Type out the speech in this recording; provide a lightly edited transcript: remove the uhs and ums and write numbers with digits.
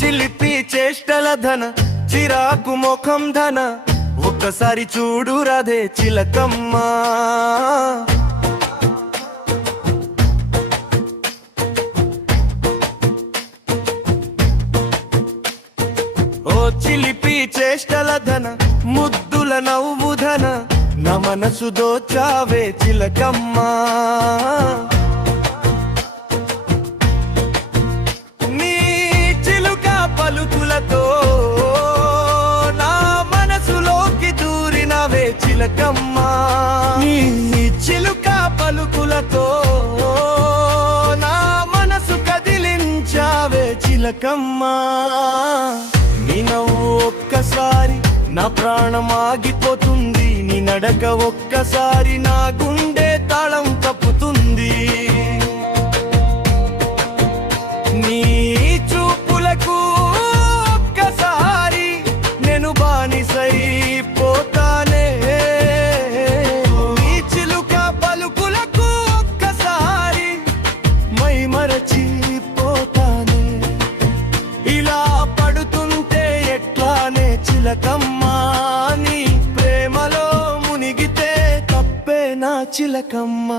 చిలిపి చేష్టల ధన చిరాకు ముఖం ధన ఒక్కసారి చూడు రాధే చిలకమ్మ ఓ చిలిపి చేష్టల ధన ముద్దుల నవ్వు ధన నా మనసు దోచావే చిలకమ్మ నీ చిలుక పలుకులతో నా మనసులోకి దూరినవే చిలకమ్మ నీ చిలుక పలుకులతో నా మనసు కదిలించావే చిలకమ్మ నీ నవ్వు ఒక్కసారి నా ప్రాణం ఆగిపోతుంది నీ నడక ఒక్కసారి నా గుండె తాళం తప్పుతుంది నీ చూపులకు ఒక్కసారి నేను బానిసైపోతానే నీ చిలుక పలుకులకు ఒక్కసారి మై మరచిపోతానే ఇలా పడుతుంటే ఎట్లానే చిలకమ్మ నీ ప్రేమలో మునిగితే తప్పే నా చిలకమ్మ